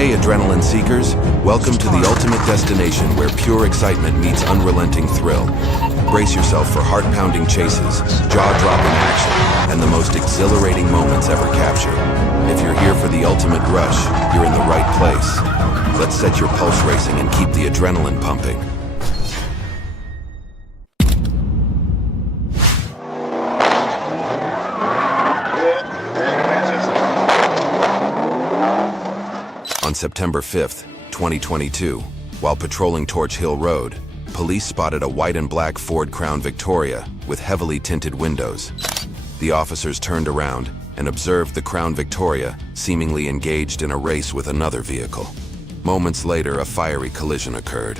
Hey adrenaline seekers, welcome to the ultimate destination where pure excitement meets unrelenting thrill. Brace yourself for heart-pounding chases, jaw-dropping action, and the most exhilarating moments ever captured. If you're here for the ultimate rush, you're in the right place. Let's set your pulse racing and keep the adrenaline pumping. On September 5th, 2022, while patrolling Torch Hill Road, police spotted a white and black Ford Crown Victoria with heavily tinted windows. The officers turned around and observed the Crown Victoria seemingly engaged in a race with another vehicle. Moments later, a fiery collision occurred.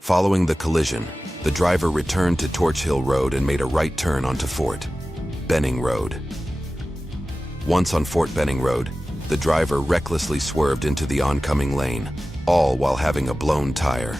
Following the collision, the driver returned to Torch Hill Road and made a right turn onto Fort Benning Road. Once on Fort Benning Road, the driver recklessly swerved into the oncoming lane, all while having a blown tire.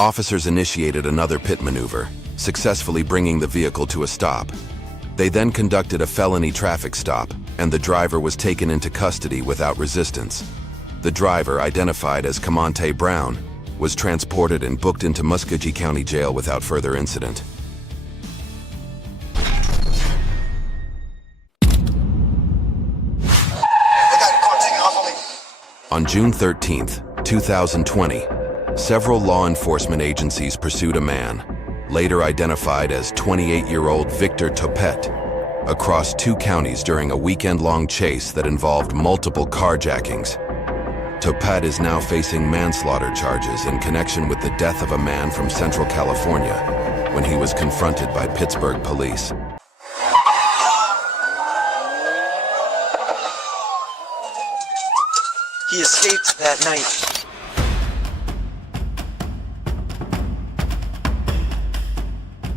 Officers initiated another pit maneuver, successfully bringing the vehicle to a stop. They then conducted a felony traffic stop, and the driver was taken into custody without resistance. The driver, identified as Camonte Brown, was transported and booked into Muskogee County Jail without further incident. On June 13th, 2020, several law enforcement agencies pursued a man, later identified as 28-year-old Victor Topet, across 2 counties during a weekend-long chase that involved multiple carjackings. Topet is now facing manslaughter charges in connection with the death of a man from Central California when he was confronted by Pittsburgh police. He escaped that night.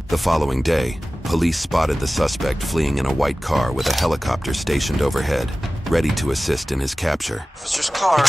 The following day, police spotted the suspect fleeing in a white car with a helicopter stationed overhead, ready to assist in his capture. Officer's car.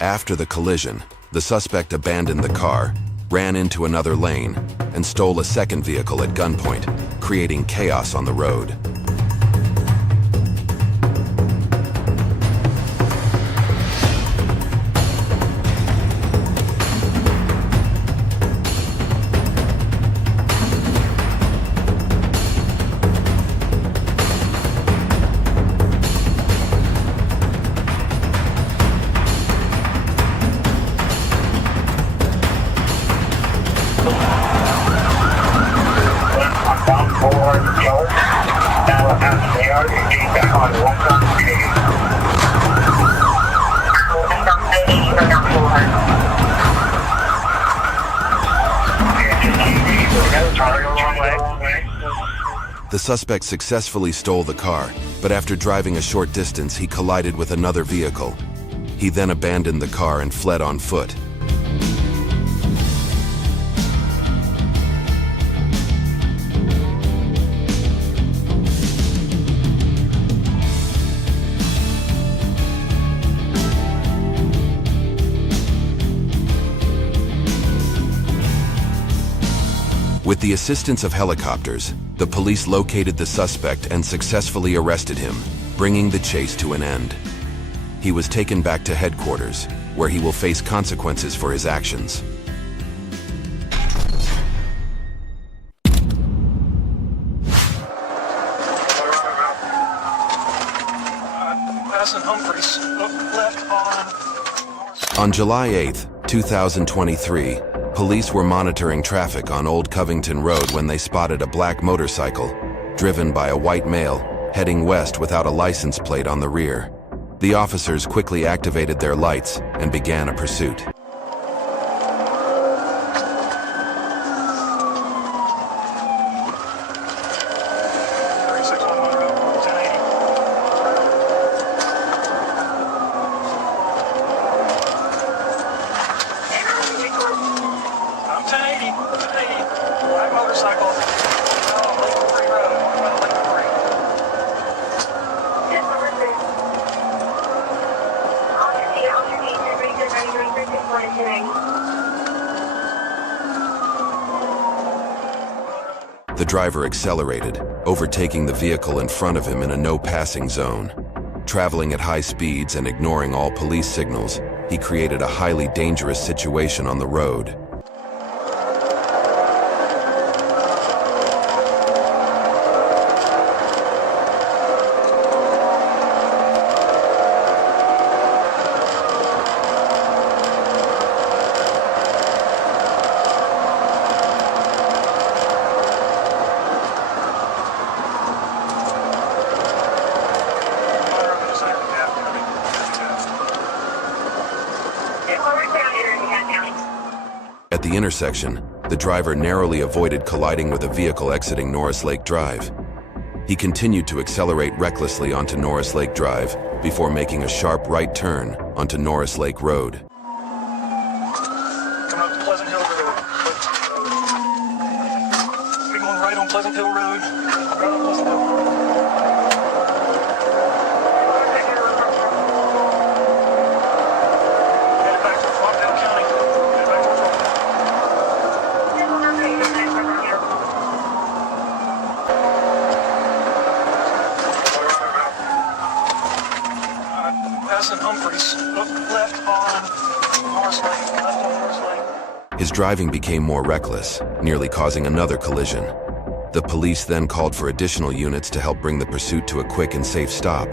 After the collision, the suspect abandoned the car, ran into another lane, and stole a second vehicle at gunpoint, creating chaos on the road. The suspect successfully stole the car, but after driving a short distance, he collided with another vehicle. He then abandoned the car and fled on foot. With the assistance of helicopters, the police located the suspect and successfully arrested him, bringing the chase to an end. He was taken back to headquarters, where he will face consequences for his actions. On July 8, 2023, police were monitoring traffic on Old Covington Road when they spotted a black motorcycle, driven by a white male, heading west without a license plate on the rear. The officers quickly activated their lights and began a pursuit. The driver accelerated, overtaking the vehicle in front of him in a no-passing zone. Traveling at high speeds and ignoring all police signals, he created a highly dangerous situation on the road. At the intersection, the driver narrowly avoided colliding with a vehicle exiting Norris Lake Drive. He continued to accelerate recklessly onto Norris Lake Drive before making a sharp right turn onto Norris Lake Road. Coming up to Pleasant Hill Road. We're going right on Pleasant Hill Road. Right on Pleasant Hill Road. His driving became more reckless, nearly causing another collision. The police then called for additional units to help bring the pursuit to a quick and safe stop.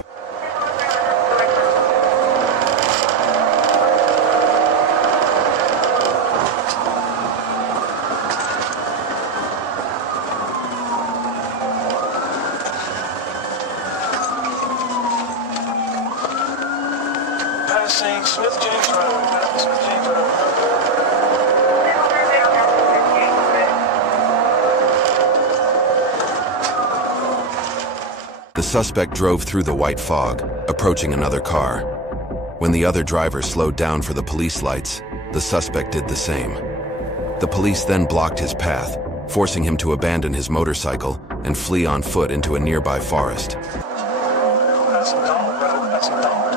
Passing Smith James Road. Smith James Road. The suspect drove through the white fog, approaching another car. When the other driver slowed down for the police lights, the suspect did the same. The police then blocked his path, forcing him to abandon his motorcycle and flee on foot into a nearby forest. That's some Donald Road. That's some Donald Road.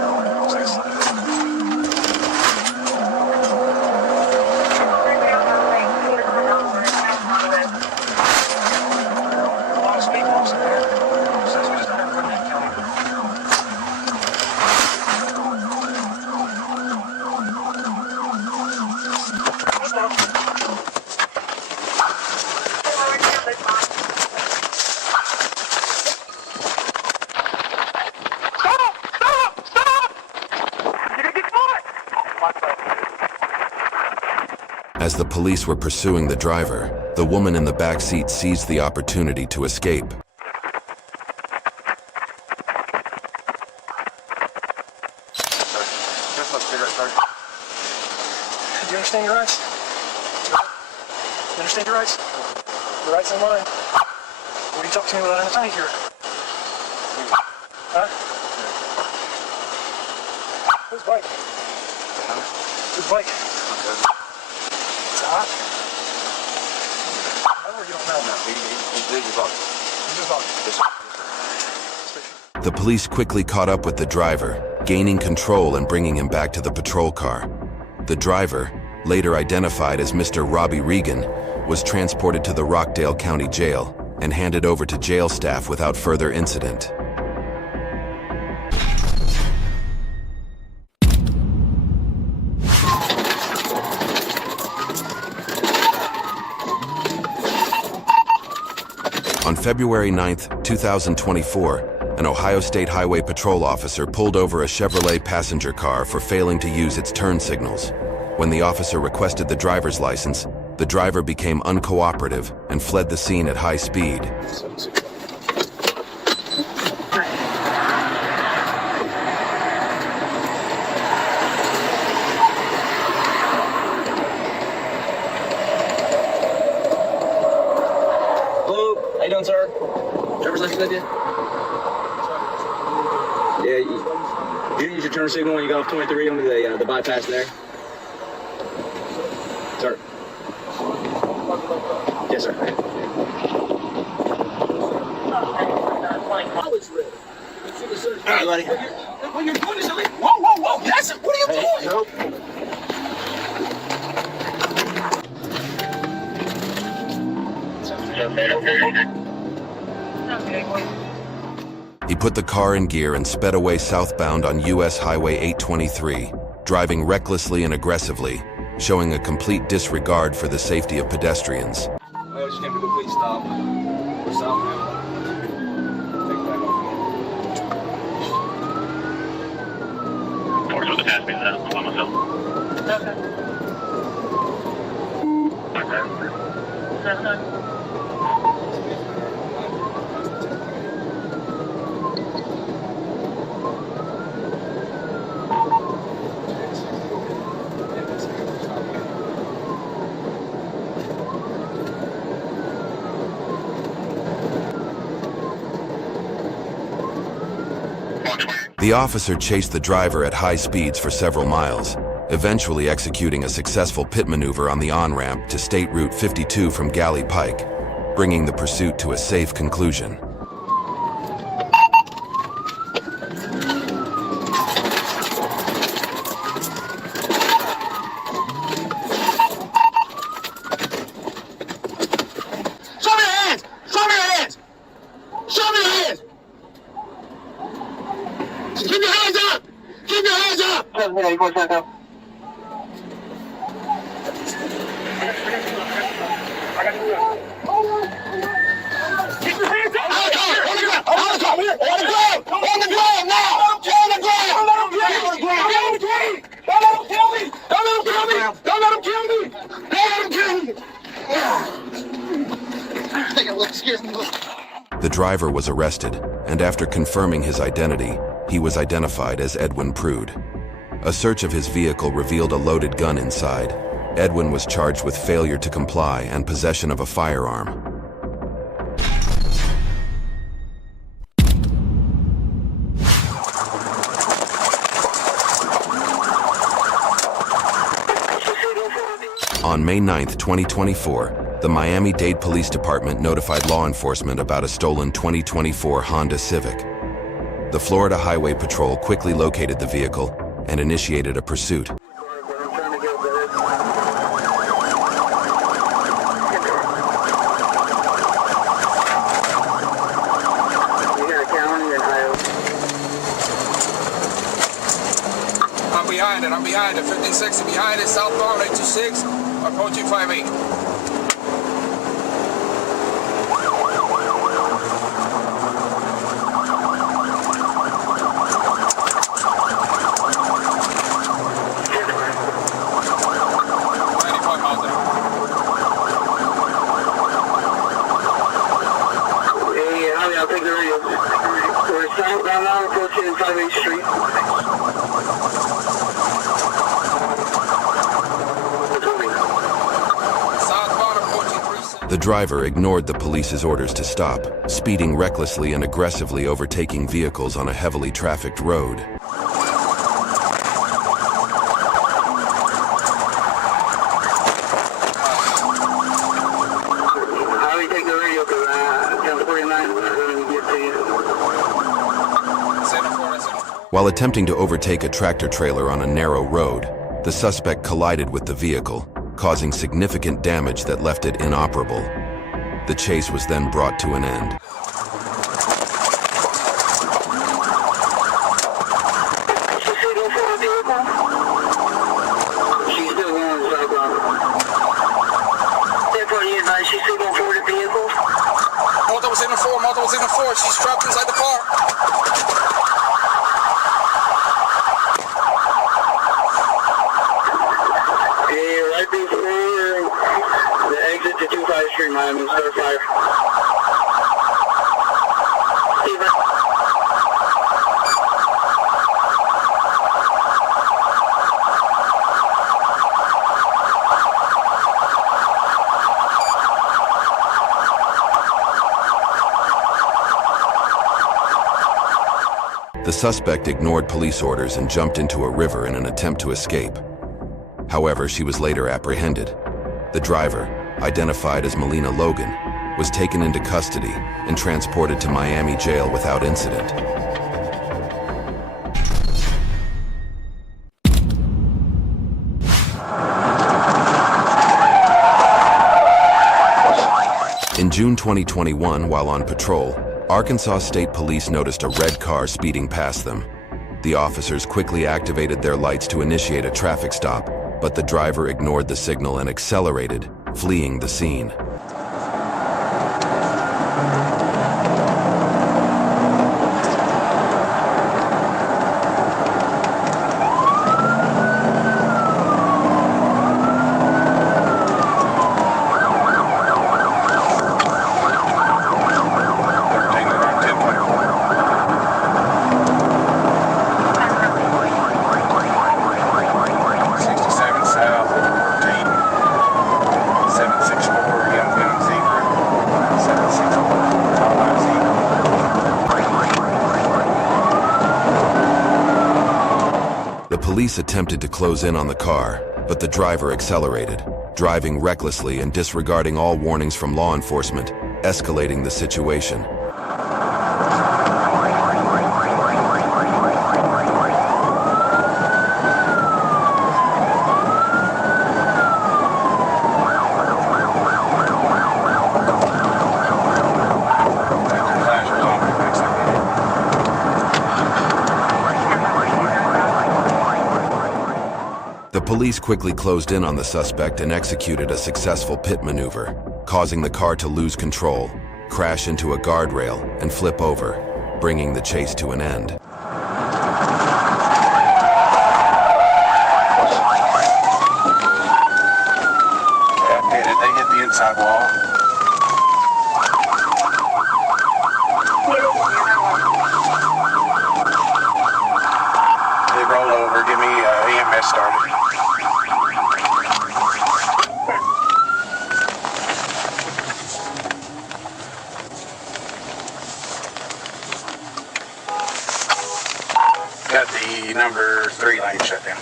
As the police were pursuing the driver, the woman in the back seat seized the opportunity to escape. Do you understand your rights? You understand your rights? Your rights and mine. What do you talk to me without an attorney here? Huh? Whose bike? Whose bike? It's hot. Oh, you don't know. No, he did your bike. He did bike. The police quickly caught up with the driver, gaining control and bringing him back to the patrol car. The driver, later identified as Mr. Robbie Regan, was transported to the Rockdale County Jail and handed over to jail staff without further incident. On February 9, 2024, an Ohio State Highway Patrol officer pulled over a Chevrolet passenger car for failing to use its turn signals. When the officer requested the driver's license, the driver became uncooperative and fled the scene at high speed. Hello, how you doing, sir? Driver's license with you? Yeah, you didn't use your turn signal when you got off 23 onto the bypass there. Sir. Yes, sir. All right, buddy. What you're doing is illegal. Whoa. That's it. What are you doing? He put the car in gear and sped away southbound on U.S. Highway 823, driving recklessly and aggressively, showing a complete disregard for the safety of pedestrians. I just came to a complete stop. We're south now. Take it back off. Towards what the task is at, I'm by myself. The officer chased the driver at high speeds for several miles, eventually executing a successful pit maneuver on the on-ramp to State Route 52 from Galley Pike, bringing the pursuit to a safe conclusion. Show me your hands! Show me your hands! Show me your hands! Keep your hands up! Keep your hands up! Yeah, you want to Keep your hands up! On the ground! On the ground! On the ground now! On the ground! Don't let him kill me! Don't let him kill me! Don't let him kill me! Don't let him kill me! I think it looks excuse me. The driver was arrested, and after confirming his identity, he was identified as Edwin Prude. A search of his vehicle revealed a loaded gun inside. Edwin was charged with failure to comply and possession of a firearm. On May 9, 2024, the Miami-Dade Police Department notified law enforcement about a stolen 2024 Honda Civic. The Florida Highway Patrol quickly located the vehicle and initiated a pursuit. I'm behind it, 1560 behind it, southbound 826, approaching 58. I'll take the radio. We're southbound now, approaching 58th Street. The driver ignored the police's orders to stop, speeding recklessly and aggressively overtaking vehicles on a heavily trafficked road. While attempting to overtake a tractor trailer on a narrow road, the suspect collided with the vehicle, causing significant damage that left it inoperable. The chase was then brought to an end. She's still going for the vehicle? She's still going southbound. Therefore, you advise she's still going for the vehicle? Multiple signal 4. She's trapped inside the car. Yeah, right before the exit to 25 Street, Miami, start fire. The suspect ignored police orders and jumped into a river in an attempt to escape. However, she was later apprehended. The driver, identified as Melina Logan, was taken into custody and transported to Miami jail without incident. In June 2021, while on patrol, Arkansas State Police noticed a red car speeding past them. The officers quickly activated their lights to initiate a traffic stop, but the driver ignored the signal and accelerated, fleeing the scene. Police attempted to close in on the car, but the driver accelerated, driving recklessly and disregarding all warnings from law enforcement, escalating the situation. The police quickly closed in on the suspect and executed a successful pit maneuver, causing the car to lose control, crash into a guardrail, and flip over, bringing the chase to an end. Did they hit the inside wall? They roll over. Give me EMS started. Got the number 3 lane shut down.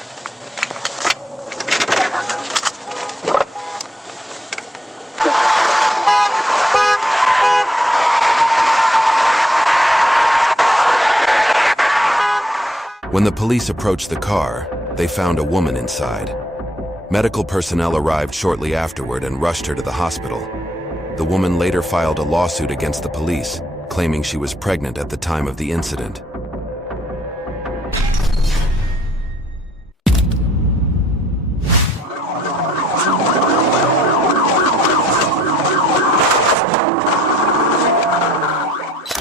When the police approached the car, they found a woman inside. Medical personnel arrived shortly afterward and rushed her to the hospital. The woman later filed a lawsuit against the police, claiming she was pregnant at the time of the incident.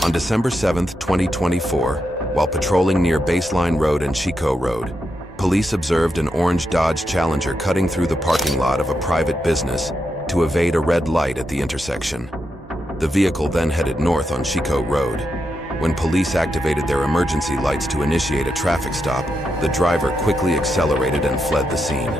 On December 7, 2024, while patrolling near Baseline Road and Chico Road, police observed an orange Dodge Challenger cutting through the parking lot of a private business to evade a red light at the intersection. The vehicle then headed north on Chico Road. When police activated their emergency lights to initiate a traffic stop, the driver quickly accelerated and fled the scene.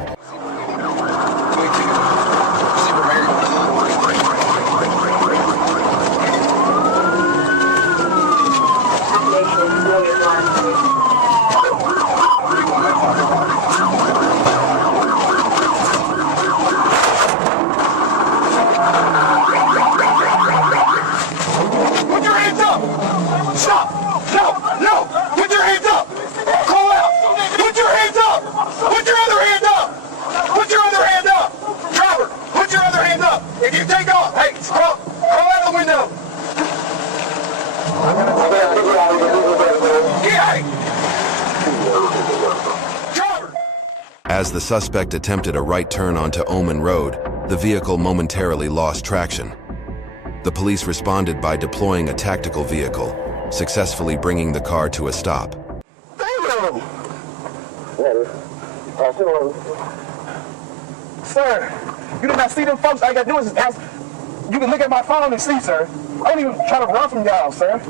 Put your hands up! Call out! Put your hands up! Put your other hand up! As the suspect attempted a right turn onto Oman Road, the vehicle momentarily lost traction. The police responded by deploying a tactical vehicle, successfully bringing the car to a stop. Sir, you did not see them folks. All you gotta do is ask. You can look at my phone and see, sir. I don't even try to run from y'all, sir.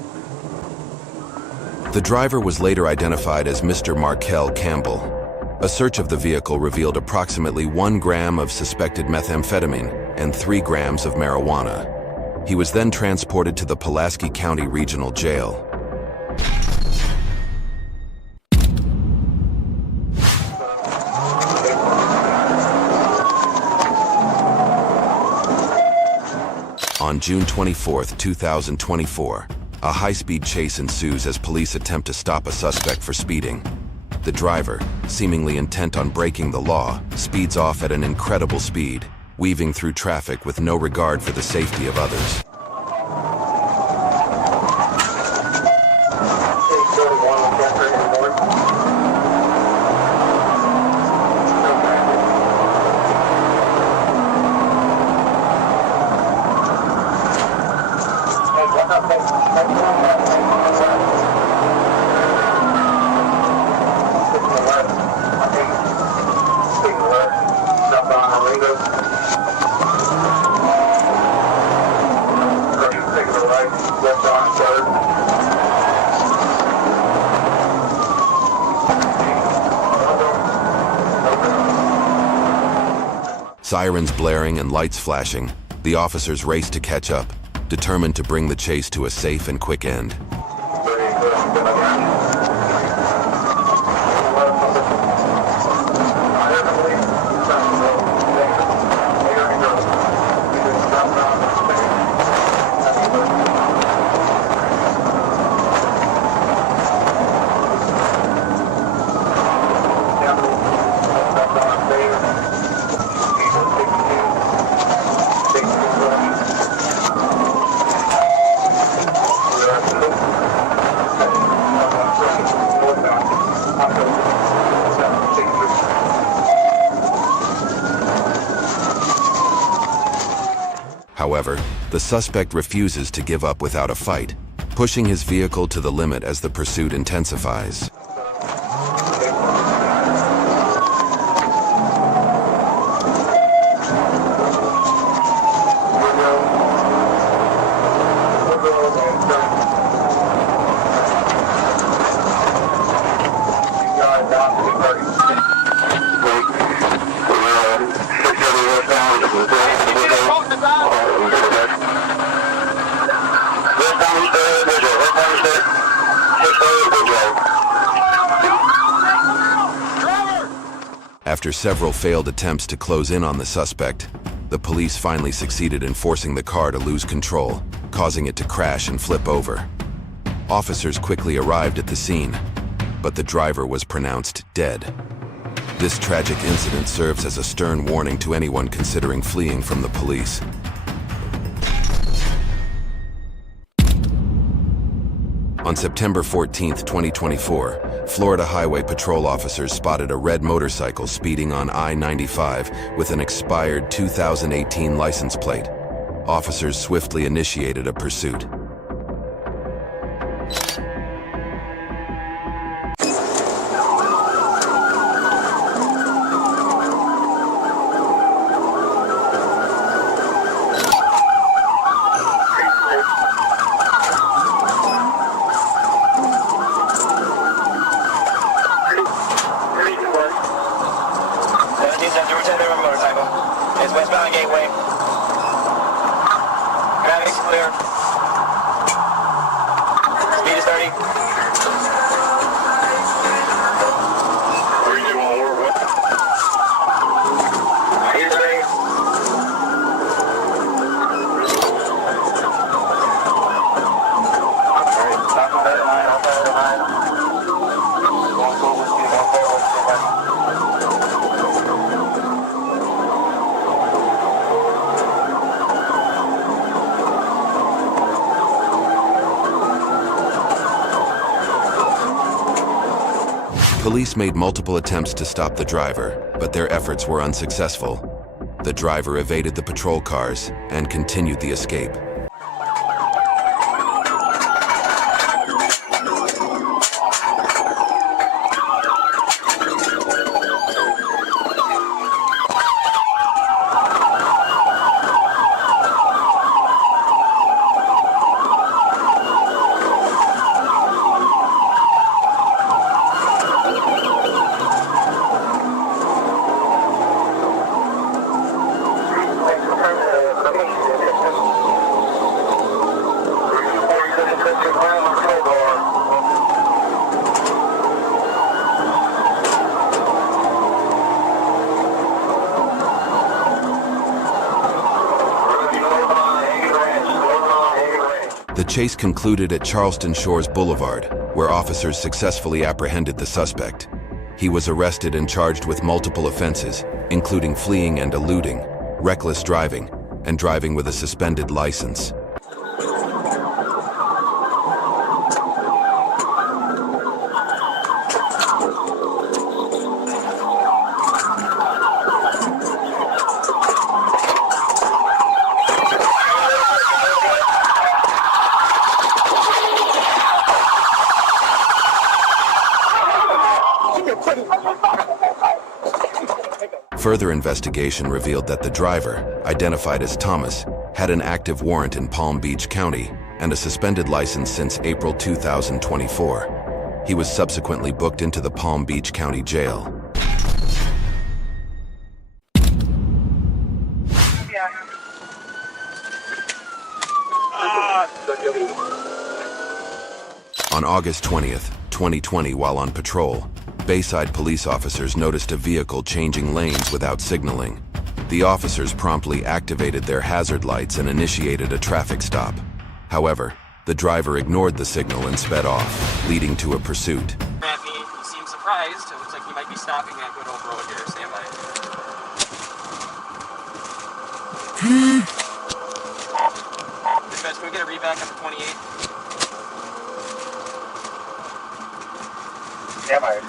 The driver was later identified as Mr. Markel Campbell. A search of the vehicle revealed approximately 1 gram of suspected methamphetamine and 3 grams of marijuana. He was then transported to the Pulaski County Regional Jail. On June 24, 2024, a high-speed chase ensues as police attempt to stop a suspect for speeding. The driver, seemingly intent on breaking the law, speeds off at an incredible speed, weaving through traffic with no regard for the safety of others. Sirens blaring and lights flashing, the officers race to catch up, determined to bring the chase to a safe and quick end. However, the suspect refuses to give up without a fight, pushing his vehicle to the limit as the pursuit intensifies. After several failed attempts to close in on the suspect, the police finally succeeded in forcing the car to lose control, causing it to crash and flip over. Officers quickly arrived at the scene, but the driver was pronounced dead. This tragic incident serves as a stern warning to anyone considering fleeing from the police. On September 14, 2024, Florida Highway Patrol officers spotted a red motorcycle speeding on I-95 with an expired 2018 license plate. Officers swiftly initiated a pursuit. It's westbound Gateway. Traffic's clear. Speed is 30. Speed is 30. Alright, stop on that line, off that line. Going forward, speed, going forward. Police made multiple attempts to stop the driver, but their efforts were unsuccessful. The driver evaded the patrol cars and continued the escape. The chase concluded at Charleston Shores Boulevard, where officers successfully apprehended the suspect. He was arrested and charged with multiple offenses, including fleeing and eluding, reckless driving, and driving with a suspended license. Further investigation revealed that the driver, identified as Thomas, had an active warrant in Palm Beach County and a suspended license since April 2024. He was subsequently booked into the Palm Beach County Jail. On August 20th, 2020, while on patrol, Bayside police officers noticed a vehicle changing lanes without signaling. The officers promptly activated their hazard lights and initiated a traffic stop. However, the driver ignored the signal and sped off, leading to a pursuit. At me, he seemed surprised. It looks like he might be stopping that good old road here. Stand by. Dispatch, can we get a read back on the 28? Stand by.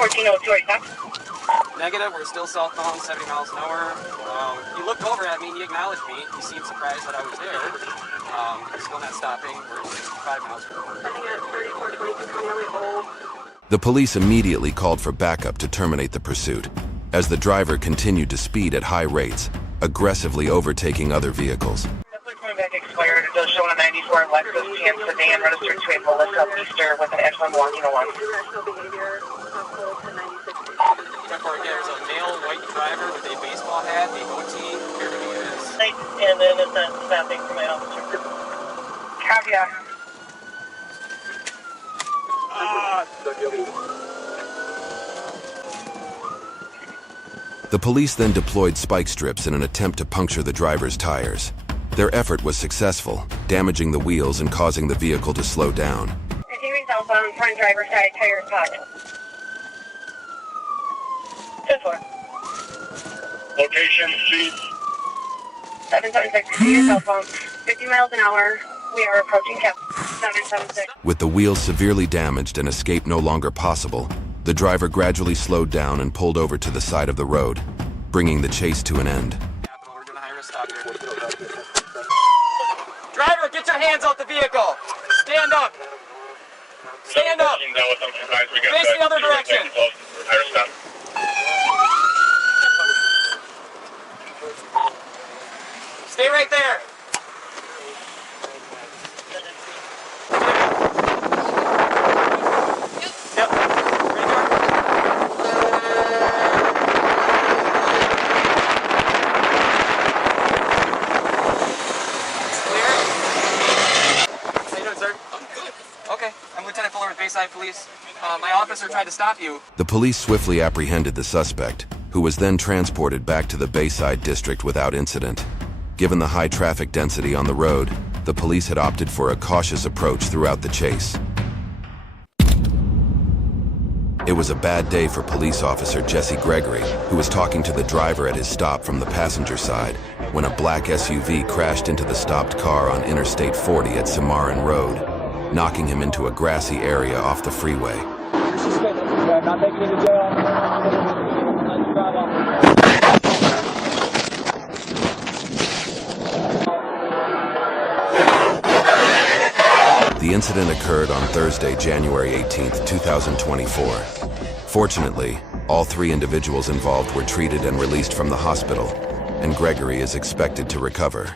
21402, right now? Negative, we're still southbound, 70 miles an hour. He looked over at me, he acknowledged me. He seemed surprised that I was there. Still not stopping, we're 65 miles per hour. The police immediately called for backup to terminate the pursuit, as the driver continued to speed at high rates, aggressively overtaking other vehicles. Coming back expired. It does show on a 94 Lexus GM sedan registered to a Police Southeaster with an F1 walking along. There's a male white driver with a baseball hat, a goatee, here he is. And then it's not stopping for my officer. Copy that. The police then deployed spike strips in an attempt to puncture the driver's tires. Their effort was successful, damaging the wheels and causing the vehicle to slow down. Receiving cell phone, front driver side, tire pocket. 10-4. Location, please. 776, receive your cell phone. 50 miles an hour. We are approaching Cap 776. With the wheels severely damaged and escape no longer possible, the driver gradually slowed down and pulled over to the side of the road, bringing the chase to an end. We're doing a high-risk stop here. Driver, get your hands out the vehicle! Stand up! Stand up! Face the other direction! Stay right there! Yep. Okay, I'm Lieutenant Fuller with Bayside Police. My officer tried to stop you. The police swiftly apprehended the suspect, who was then transported back to the Bayside district without incident. Given the high traffic density on the road, the police had opted for a cautious approach throughout the chase. It was a bad day for police officer Jesse Gregory, who was talking to the driver at his stop from the passenger side. when a black SUV crashed into the stopped car on Interstate 40 at Samarin Road, knocking him into a grassy area off the freeway. Not taking you to jail. Drive off. The incident occurred on Thursday, January 18, 2024. Fortunately, all 3 individuals involved were treated and released from the hospital, and Gregory is expected to recover.